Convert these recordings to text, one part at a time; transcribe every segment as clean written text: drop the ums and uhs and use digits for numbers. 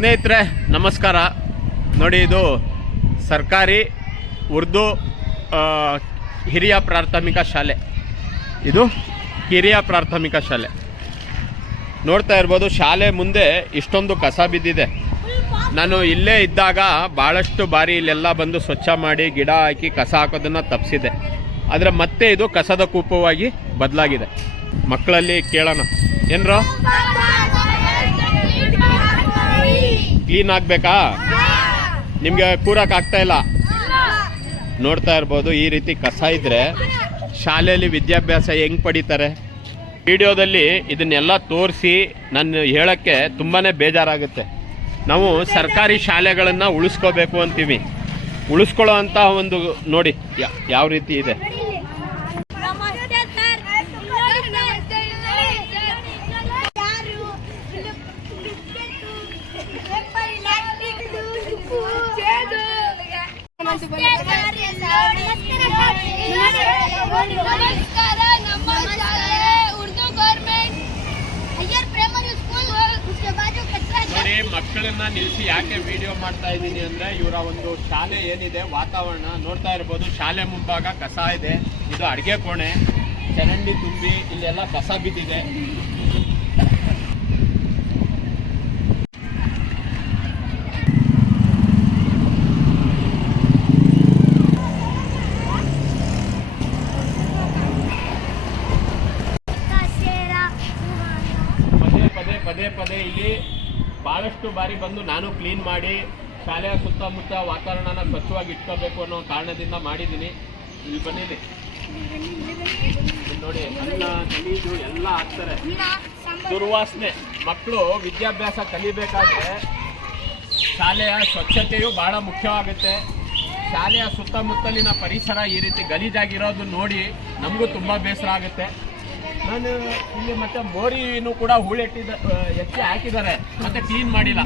ಸ್ನೇಹಿತರೆ ನಮಸ್ಕಾರ. ನೋಡಿ, ಇದು ಸರ್ಕಾರಿ ಉರ್ದು ಹಿರಿಯ ಪ್ರಾಥಮಿಕ ಶಾಲೆ. ಇದು ಕಿರಿಯ ಪ್ರಾಥಮಿಕ ಶಾಲೆ. ನೋಡ್ತಾ ಇರ್ಬೋದು, ಶಾಲೆ ಮುಂದೆ ಇಷ್ಟೊಂದು ಕಸ ಬಿದ್ದಿದೆ. ನಾನು ಇಲ್ಲೇ ಇದ್ದಾಗ ಭಾಳಷ್ಟು ಬಾರಿ ಇಲ್ಲೆಲ್ಲ ಬಂದು ಸ್ವಚ್ಛ ಮಾಡಿ ಗಿಡ ಹಾಕಿ ಕಸ ಹಾಕೋದನ್ನು ತಪ್ಪಿಸಿದೆ. ಆದರೆ ಮತ್ತೆ ಇದು ಕಸದ ಕೂಪವಾಗಿ ಬದಲಾಗಿದೆ. ಮಕ್ಕಳಲ್ಲಿ ಕೇಳೋಣ, ಏನ್ರೋ ಕ್ಲೀನ್ ಆಗಬೇಕಾ? ನಿಮಗೆ ಕೂರಕ್ಕಾಗ್ತಾ ಇಲ್ಲ. ನೋಡ್ತಾ ಇರ್ಬೋದು, ಈ ರೀತಿ ಕಸ ಇದ್ದರೆ ಶಾಲೆಯಲ್ಲಿ ವಿದ್ಯಾಭ್ಯಾಸ ಹೆಂಗೆ ಪಡೀತಾರೆ? ವಿಡಿಯೋದಲ್ಲಿ ಇದನ್ನೆಲ್ಲ ತೋರಿಸಿ ನಾನು ಹೇಳೋಕ್ಕೆ ತುಂಬಾ ಬೇಜಾರಾಗುತ್ತೆ. ನಾವು ಸರ್ಕಾರಿ ಶಾಲೆಗಳನ್ನು ಉಳಿಸ್ಕೋಬೇಕು ಅಂತೀವಿ. ಉಳಿಸ್ಕೊಳ್ಳೋ ಅಂಥ ಒಂದು ನೋಡಿ ಯಾವ ರೀತಿ ಇದೆ. ನೋಡಿ, ಮಕ್ಕಳನ್ನ ನಿಲ್ಲಿಸಿ ಯಾಕೆ ವಿಡಿಯೋ ಮಾಡ್ತಾ ಇದ್ದೀನಿ ಅಂದರೆ, ಇವರ ಒಂದು ಶಾಲೆ ಏನಿದೆ ವಾತಾವರಣ ನೋಡ್ತಾ ಇರ್ಬೋದು. ಶಾಲೆ ಮುಂಭಾಗ ಕಸ ಇದೆ. ಇದು ಅಡುಗೆ ಕೋಣೆ, ಚರಂಡಿ ತುಂಬಿ ಇಲ್ಲೆಲ್ಲ ಕಸ ಬಿದ್ದಿದೆ. ಪದೇ ಇಲ್ಲಿ ಭಾಳಷ್ಟು ಬಾರಿ ಬಂದು ನಾನು ಕ್ಲೀನ್ ಮಾಡಿ ಶಾಲೆಯ ಸುತ್ತಮುತ್ತ ವಾತಾವರಣನ ಸ್ವಚ್ಛವಾಗಿ ಇಟ್ಕೋಬೇಕು ಅನ್ನೋ ಕಾರಣದಿಂದ ಮಾಡಿದ್ದೀನಿ. ಇಲ್ಲಿ ಬಂದಿದೆ ನೋಡಿ, ಅನ್ನ ಗಲೀಜು ಎಲ್ಲ ಹಾಕ್ತಾರೆ, ದುರ್ವಾಸನೆ. ಮಕ್ಕಳು ವಿದ್ಯಾಭ್ಯಾಸ ಕಲಿಬೇಕಾದ್ರೆ ಶಾಲೆಯ ಸ್ವಚ್ಛತೆಯು ಭಾಳ ಮುಖ್ಯವಾಗುತ್ತೆ. ಶಾಲೆಯ ಸುತ್ತಮುತ್ತಲಿನ ಪರಿಸರ ಈ ರೀತಿ ಗಲೀಜಾಗಿರೋದು ನೋಡಿ ನಮಗೂ ತುಂಬ ಬೇಸರ ಆಗುತ್ತೆ. ನಾನು ಇಲ್ಲಿ ಮತ್ತೆ ಮೋರಿನೂ ಕೂಡ ಎತ್ತಿ ಹಾಕಿದ್ದಾರೆ, ಮತ್ತೆ ಕ್ಲೀನ್ ಮಾಡಿಲ್ಲ.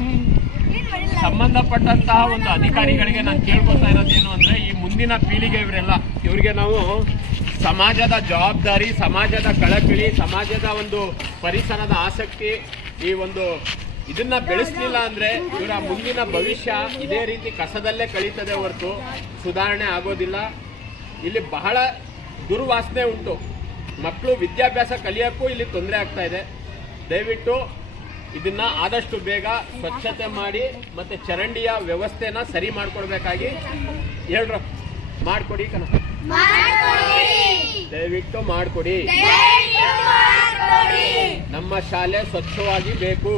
ಸಂಬಂಧಪಟ್ಟಂತಹ ಒಂದು ಅಧಿಕಾರಿಗಳಿಗೆ ನಾನು ಕೇಳ್ಕೊತಾ ಇರೋದೇನು ಅಂದರೆ, ಈ ಮುಂದಿನ ಪೀಳಿಗೆ ಇವರಿಗೆ ನಾವು ಸಮಾಜದ ಜವಾಬ್ದಾರಿ, ಸಮಾಜದ ಕಳಕಳಿ, ಸಮಾಜದ ಒಂದು ಪರಿಸರದ ಆಸಕ್ತಿ, ಈ ಒಂದು ಇದನ್ನ ಬೆಳೆಸಲಿಲ್ಲ ಅಂದರೆ ಇವರ ಮುಂದಿನ ಭವಿಷ್ಯ ಇದೇ ರೀತಿ ಕಸದಲ್ಲೇ ಕಳೀತದೆ ಹೊರತು ಸುಧಾರಣೆ ಆಗೋದಿಲ್ಲ. ಇಲ್ಲಿ ಬಹಳ ದುರ್ವಾಸನೆ ಉಂಟು. ಮಕ್ಕಳು ವಿದ್ಯಾಭ್ಯಾಸ ಕಲಿಯೋಕ್ಕೂ ಇಲ್ಲಿ ತೊಂದರೆ ಆಗ್ತಾ ಇದೆ. ದಯವಿಟ್ಟು ಇದನ್ನ ಆದಷ್ಟು ಬೇಗ ಸ್ವಚ್ಛತೆ ಮಾಡಿ ಮತ್ತೆ ಚರಂಡಿಯ ವ್ಯವಸ್ಥೆನ ಸರಿ ಮಾಡ್ಕೊಡ್ಬೇಕಾಗಿ ಹೇಳ್ರು. ಮಾಡ್ಕೊಡಿ ಕಣ, ದಯವಿಟ್ಟು ಮಾಡ್ಕೊಡಿ. ನಮ್ಮ ಶಾಲೆ ಸ್ವಚ್ಛವಾಗಿ ಬೇಕು.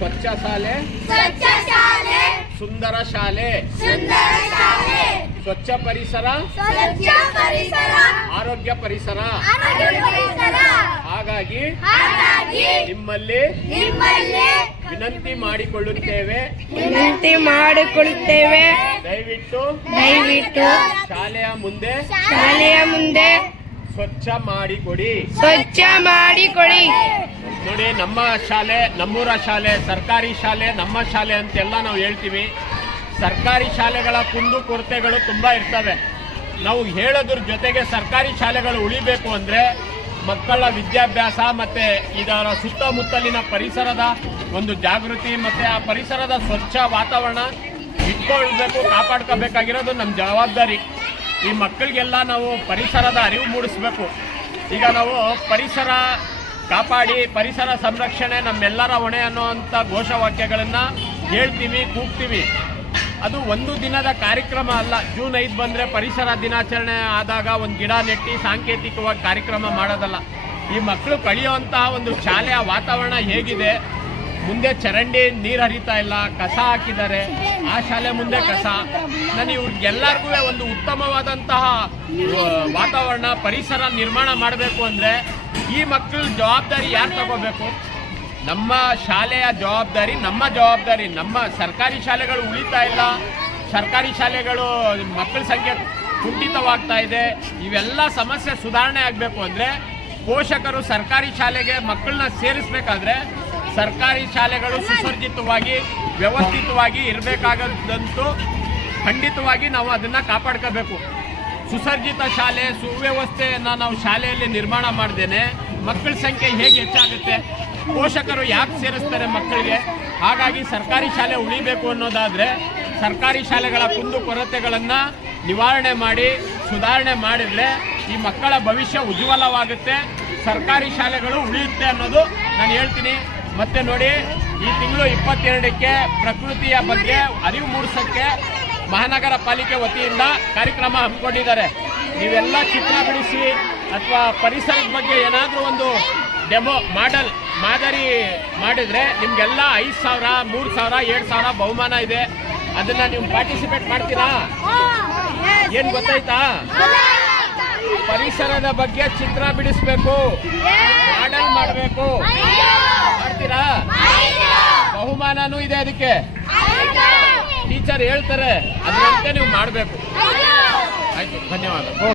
ಸ್ವಚ್ಛ ಶಾಲೆ, ಸುಂದರ ಶಾಲೆ, ಸ್ವಚ್ಛ ಪರಿಸರ, ಆರೋಗ್ಯ ಪರಿಸರ. ಹಾಗಾಗಿ ನಿಮ್ಮಲ್ಲಿ ವಿನಂತಿ ಮಾಡಿಕೊಳ್ಳುತ್ತೇವೆ. ದಯವಿಟ್ಟು ಶಾಲೆಯ ಮುಂದೆ ಸ್ವಚ್ಛ ಮಾಡಿಕೊಡಿ. ನೋಡಿ, ನಮ್ಮ ಶಾಲೆ, ನಮ್ಮೂರ ಶಾಲೆ, ಸರ್ಕಾರಿ ಶಾಲೆ, ನಮ್ಮ ಶಾಲೆ ಅಂತೆಲ್ಲ ನಾವು ಹೇಳ್ತೀವಿ. ಸರ್ಕಾರಿ ಶಾಲೆಗಳ ಕುಂದು ಕೊರತೆಗಳು ತುಂಬ ಇರ್ತವೆ. ನಾವು ಹೇಳೋದ್ರ ಜೊತೆಗೆ ಸರ್ಕಾರಿ ಶಾಲೆಗಳು ಉಳಿಬೇಕು ಅಂದರೆ ಮಕ್ಕಳ ವಿದ್ಯಾಭ್ಯಾಸ ಮತ್ತು ಇದರ ಸುತ್ತಮುತ್ತಲಿನ ಪರಿಸರದ ಒಂದು ಜಾಗೃತಿ ಮತ್ತು ಆ ಪರಿಸರದ ಸ್ವಚ್ಛ ವಾತಾವರಣ ಇಟ್ಕೊಳ್ಬೇಕು, ಕಾಪಾಡ್ಕೋಬೇಕಾಗಿರೋದು ನಮ್ಮ ಜವಾಬ್ದಾರಿ. ಈ ಮಕ್ಕಳಿಗೆಲ್ಲ ನಾವು ಪರಿಸರದ ಅರಿವು ಮೂಡಿಸ್ಬೇಕು. ಈಗ ನಾವು ಪರಿಸರ ಕಾಪಾಡಿ, ಪರಿಸರ ಸಂರಕ್ಷಣೆ ನಮ್ಮೆಲ್ಲರ ಹೊಣೆ ಅನ್ನೋವಂಥ ಘೋಷವಾಕ್ಯಗಳನ್ನು ಹೇಳ್ತೀವಿ, ಕೂಗ್ತೀವಿ. ಅದು ಒಂದು ದಿನದ ಕಾರ್ಯಕ್ರಮ ಅಲ್ಲ. ಜೂನ್ 5 ಬಂದರೆ ಪರಿಸರ ದಿನಾಚರಣೆ ಆದಾಗ ಒಂದು ಗಿಡ ನೆಟ್ಟಿ ಸಾಂಕೇತಿಕವಾಗಿ ಕಾರ್ಯಕ್ರಮ ಮಾಡೋದಲ್ಲ. ಈ ಮಕ್ಕಳು ಕಳೆಯುವಂತಹ ಒಂದು ಶಾಲೆಯ ವಾತಾವರಣ ಹೇಗಿದೆ, ಮುಂದೆ ಚರಂಡಿ ನೀರು ಹರಿತಾ ಇಲ್ಲ, ಕಸ ಹಾಕಿದ್ದಾರೆ, ಆ ಶಾಲೆ ಮುಂದೆ ಕಸ. ನಾನು ಇವ್ರಿಗೆಲ್ಲರಿಗೂ ಒಂದು ಉತ್ತಮವಾದಂತಹ ವಾತಾವರಣ, ಪರಿಸರ ನಿರ್ಮಾಣ ಮಾಡಬೇಕು ಅಂದರೆ ಈ ಮಕ್ಕಳ ಜವಾಬ್ದಾರಿ ಯಾರು ತಗೋಬೇಕು? ನಮ್ಮ ಶಾಲೆಯ ಜವಾಬ್ದಾರಿ, ನಮ್ಮ ಜವಾಬ್ದಾರಿ. ನಮ್ಮ ಸರ್ಕಾರಿ ಶಾಲೆಗಳು ಉಳಿತಾ ಇಲ್ಲ, ಸರ್ಕಾರಿ ಶಾಲೆಗಳು ಮಕ್ಕಳ ಸಂಖ್ಯೆ ಕುಂಠಿತವಾಗ್ತಾ ಇದೆ. ಇವೆಲ್ಲ ಸಮಸ್ಯೆ ಸುಧಾರಣೆ ಆಗಬೇಕು ಅಂದರೆ ಪೋಷಕರು ಸರ್ಕಾರಿ ಶಾಲೆಗೆ ಮಕ್ಕಳನ್ನ ಸೇರಿಸಬೇಕಾದ್ರೆ ಸರ್ಕಾರಿ ಶಾಲೆಗಳು ಸುಸಜ್ಜಿತವಾಗಿ, ವ್ಯವಸ್ಥಿತವಾಗಿ ಇರಬೇಕಾಗದಂತೂ ಖಂಡಿತವಾಗಿ ನಾವು ಅದನ್ನು ಕಾಪಾಡ್ಕೋಬೇಕು. ಸುಸಜ್ಜಿತ ಶಾಲೆ, ಸುವ್ಯವಸ್ಥೆಯನ್ನು ನಾವು ಶಾಲೆಯಲ್ಲಿ ನಿರ್ಮಾಣ ಮಾಡ್ದೇನೆ ಮಕ್ಕಳ ಸಂಖ್ಯೆ ಹೇಗೆ ಹೆಚ್ಚಾಗುತ್ತೆ? ಪೋಷಕರು ಯಾಕೆ ಸೇರಿಸ್ತಾರೆ ಮಕ್ಕಳಿಗೆ? ಹಾಗಾಗಿ ಸರ್ಕಾರಿ ಶಾಲೆ ಉಳಿಬೇಕು ಅನ್ನೋದಾದರೆ ಸರ್ಕಾರಿ ಶಾಲೆಗಳ ಕುಂದುಕೊರತೆಗಳನ್ನು ನಿವಾರಣೆ ಮಾಡಿ ಸುಧಾರಣೆ ಮಾಡಿದರೆ ಈ ಮಕ್ಕಳ ಭವಿಷ್ಯ ಉಜ್ವಲವಾಗುತ್ತೆ, ಸರ್ಕಾರಿ ಶಾಲೆಗಳು ಉಳಿಯುತ್ತೆ ಅನ್ನೋದು ನಾನು ಹೇಳ್ತೀನಿ. ಮತ್ತೆ ನೋಡಿ, ಈ ತಿಂಗಳು 22ಕ್ಕೆ ಪ್ರಕೃತಿಯ ಬಗ್ಗೆ ಅರಿವು ಮೂಡಿಸೋಕ್ಕೆ ಮಹಾನಗರ ಪಾಲಿಕೆ ವತಿಯಿಂದ ಕಾರ್ಯಕ್ರಮ ಹಮ್ಮಿಕೊಂಡಿದ್ದಾರೆ. ನೀವೆಲ್ಲ ಚಿತ್ರ ಬಿಡಿಸಿ ಅಥವಾ ಪರಿಸರದ ಬಗ್ಗೆ ಏನಾದರೂ ಒಂದು ಡೆಮೋ ಮಾದರಿ ಮಾಡಿದರೆ ನಿಮಗೆಲ್ಲ 5,000, 3,000, 7,000 ಬಹುಮಾನ ಇದೆ. ಅದನ್ನು ನೀವು ಪಾರ್ಟಿಸಿಪೇಟ್ ಮಾಡ್ತೀರಾ? ಏನು ಗೊತ್ತಾಯ್ತಾ? ಪರಿಸರದ ಬಗ್ಗೆ ಚಿತ್ರ ಬಿಡಿಸ್ಬೇಕು, ಮಾಡೆಲ್ ಮಾಡಬೇಕು. ಮಾಡ್ತೀರಾ? ಬಹುಮಾನನೂ ಇದೆ ಅದಕ್ಕೆ. ಟೀಚರ್ ಹೇಳ್ತಾರೆ, ಅದರಂತೆ ನೀವು ಮಾಡಬೇಕು. ಆಯ್ತು, ಧನ್ಯವಾದ.